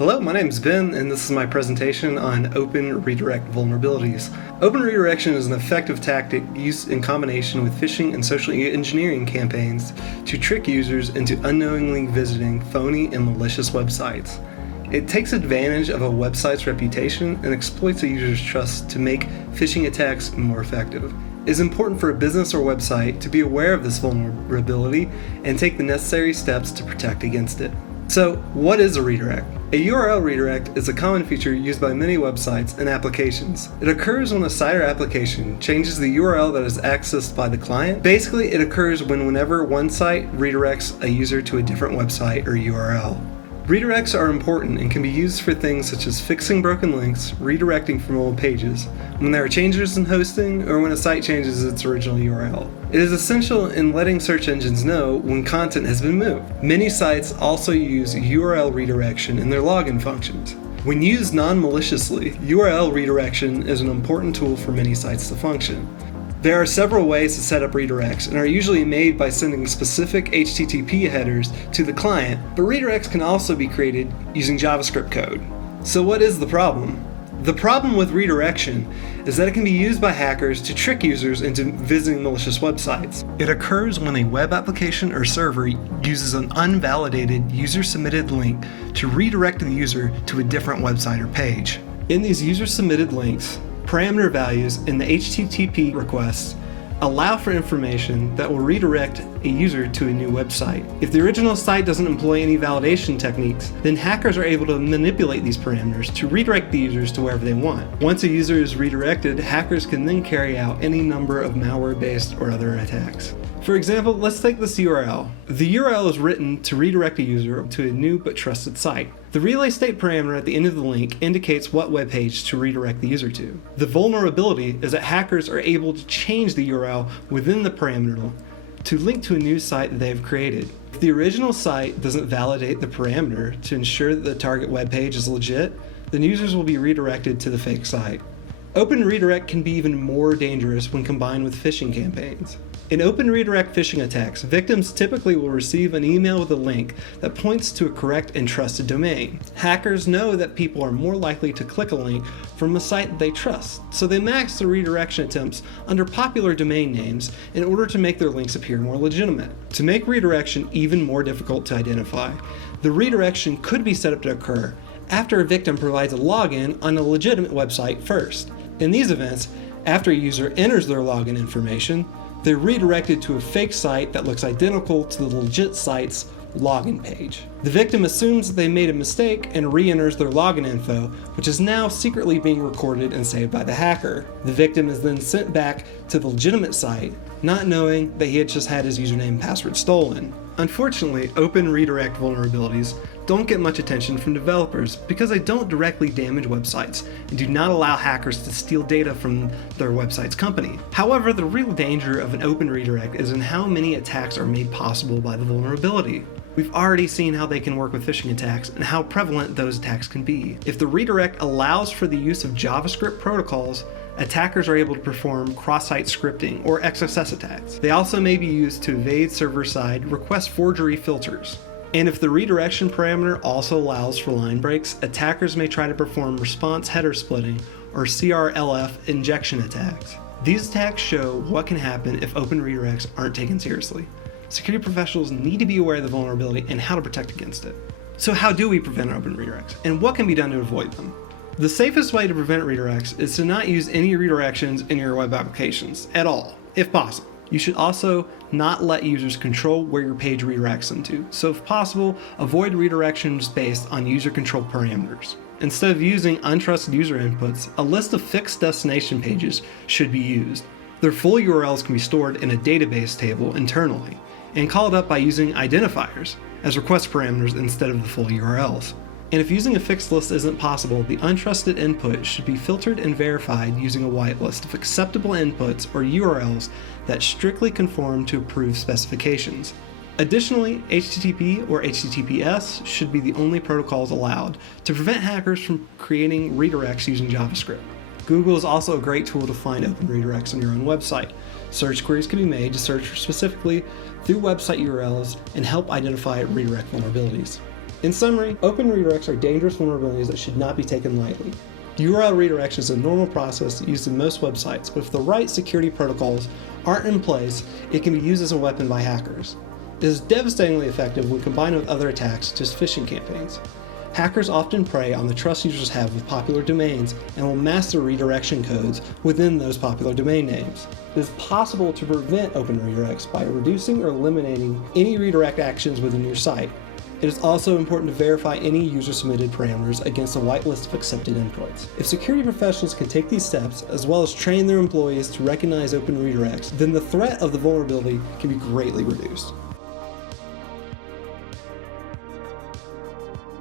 Hello, my name is Ben, and this is my presentation on Open Redirect vulnerabilities. Open Redirection is an effective tactic used in combination with phishing and social engineering campaigns to trick users into unknowingly visiting phony and malicious websites. It takes advantage of a website's reputation and exploits a user's trust to make phishing attacks more effective. It is important for a business or website to be aware of this vulnerability and take the necessary steps to protect against it. So, what is a redirect? A URL redirect is a common feature used by many websites and applications. It occurs when a site or application changes the URL that is accessed by the client. Basically, it occurs whenever one site redirects a user to a different website or URL. Redirects are important and can be used for things such as fixing broken links, redirecting from old pages, when there are changes in hosting, or when a site changes its original URL. It is essential in letting search engines know when content has been moved. Many sites also use URL redirection in their login functions. When used non-maliciously, URL redirection is an important tool for many sites to function. There are several ways to set up redirects and are usually made by sending specific HTTP headers to the client, but redirects can also be created using JavaScript code. So what is the problem? The problem with redirection is that it can be used by hackers to trick users into visiting malicious websites. It occurs when a web application or server uses an unvalidated user-submitted link to redirect the user to a different website or page. In these user-submitted links, parameter values in the HTTP requests allow for information that will redirect a user to a new website. If the original site doesn't employ any validation techniques, then hackers are able to manipulate these parameters to redirect the users to wherever they want. Once a user is redirected, hackers can then carry out any number of malware-based or other attacks. For example, let's take this URL. The URL is written to redirect a user to a new but trusted site. The relay state parameter at the end of the link indicates what web page to redirect the user to. The vulnerability is that hackers are able to change the URL within the parameter to link to a new site that they have created. If the original site doesn't validate the parameter to ensure that the target web page is legit, then users will be redirected to the fake site. Open Redirect can be even more dangerous when combined with phishing campaigns. In Open Redirect phishing attacks, victims typically will receive an email with a link that points to a correct and trusted domain. Hackers know that people are more likely to click a link from a site they trust, so they max their redirection attempts under popular domain names in order to make their links appear more legitimate. To make redirection even more difficult to identify, the redirection could be set up to occur after a victim provides a login on a legitimate website first. In these events, after a user enters their login information, they're redirected to a fake site that looks identical to the legit site's login page. The victim assumes that they made a mistake and re-enters their login info, which is now secretly being recorded and saved by the hacker. The victim is then sent back to the legitimate site, not knowing that he had just had his username and password stolen. Unfortunately, Open Redirect vulnerabilities don't get much attention from developers because they don't directly damage websites and do not allow hackers to steal data from their website's company. However, the real danger of an open redirect is in how many attacks are made possible by the vulnerability. We've already seen how they can work with phishing attacks and how prevalent those attacks can be. If the redirect allows for the use of JavaScript protocols, attackers are able to perform cross-site scripting or XSS attacks. They also may be used to evade server-side request forgery filters. And if the redirection parameter also allows for line breaks, attackers may try to perform response header splitting or CRLF injection attacks. These attacks show what can happen if open redirects aren't taken seriously. Security professionals need to be aware of the vulnerability and how to protect against it. So how do we prevent open redirects, and what can be done to avoid them? The safest way to prevent redirects is to not use any redirections in your web applications at all, if possible. You should also not let users control where your page redirects them to, so if possible, avoid redirections based on user control parameters. Instead of using untrusted user inputs, a list of fixed destination pages should be used. Their full URLs can be stored in a database table internally, and called up by using identifiers as request parameters instead of the full URLs. And if using a fixed list isn't possible, the untrusted input should be filtered and verified using a whitelist of acceptable inputs or URLs that strictly conform to approved specifications. Additionally, HTTP or HTTPS should be the only protocols allowed to prevent hackers from creating redirects using JavaScript. Google is also a great tool to find open redirects on your own website. Search queries can be made to search specifically through website URLs and help identify redirect vulnerabilities. In summary, open redirects are dangerous vulnerabilities that should not be taken lightly. URL redirection is a normal process used in most websites, but if the right security protocols aren't in place, it can be used as a weapon by hackers. It is devastatingly effective when combined with other attacks such as phishing campaigns. Hackers often prey on the trust users have with popular domains and will mask their redirection codes within those popular domain names. It is possible to prevent open redirects by reducing or eliminating any redirect actions within your site. It is also important to verify any user-submitted parameters against a whitelist of accepted inputs. If security professionals can take these steps, as well as train their employees to recognize open redirects, then the threat of the vulnerability can be greatly reduced.